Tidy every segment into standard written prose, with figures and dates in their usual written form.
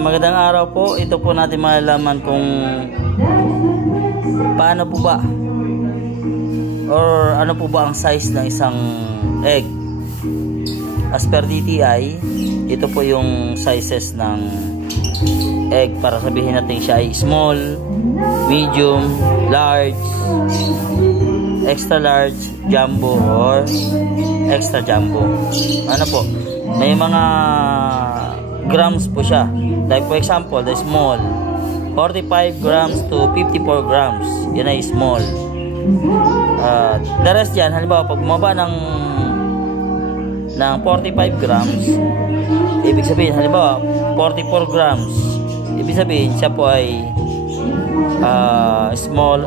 Magandang araw po. Ito po natin malalaman kung paano po ba or ano po ba ang size ng isang egg. As per DTI, ito po yung sizes ng egg para sabihin natin siya ay small, medium, large, extra large, jumbo, or extra jumbo. Ano po? May mga grams po siya. Like for example, the small 45 grams to 54 grams. Yan ay small. The rest yan, halimbawa pag bumaba ng 45 grams, ibig sabihin halimbawa 44 grams, ibig sabihin siya po ay small.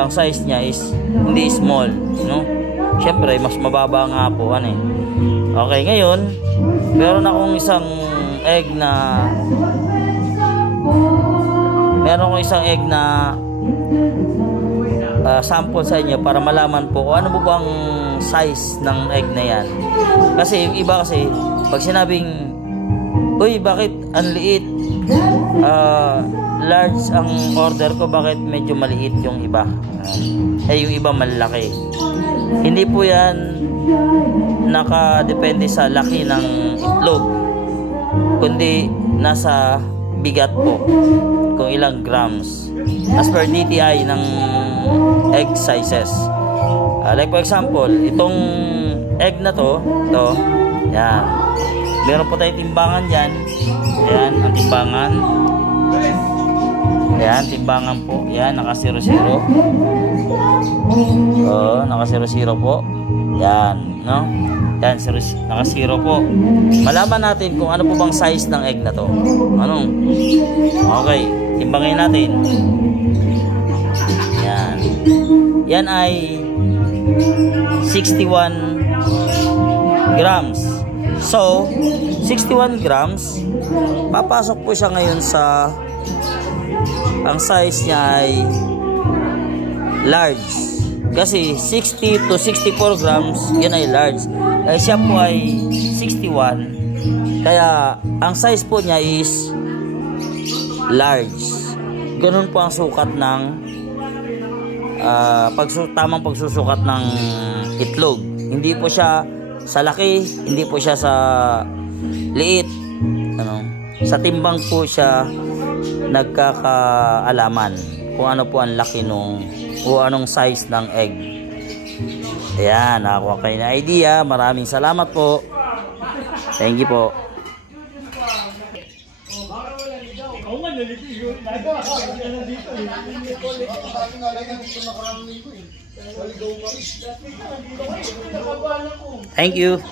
Ang size niya is hindi small, no? Syempre mas mababa nga po ano eh. Okay, ngayon meron akong isang egg na sample sa inyo para malaman po kung ano po bang size ng egg na yan. Kasi yung iba kasi pag sinabing uy bakit ang liit, large ang order ko, bakit medyo maliit yung iba, yung iba malaki. Hindi po yan nakadepende sa laki ng itlog, kundi nasa bigat po kung ilang grams as per DTI ng egg sizes. Like for example, itong egg na to, yan, meron po tayong timbangan dyan. Yan ang timbangan. Yan, timbangan po. Yan, naka 00. Naka 00 po. Yan, no? Yan, naka 0 po. Malaman natin kung ano po bang size ng egg na to. Anong? Okay, timbangin natin. Yan. Yan ay 61 grams. So, 61 grams, papasok po siya ngayon sa, ang size niya ay large. Kasi 60 to 64 grams, yan ay large. Siya po ay 61. Kaya, ang size po niya is large. Ganun po ang sukat ng tamang pagsusukat ng itlog. Hindi po siya sa laki, hindi po siya sa liit, sa timbang po siya nagkakaalaman kung ano po ang laki nung o anong size ng egg. Ayan, nakakuha kayo na idea. Maraming salamat po. Thank you po. Thank you.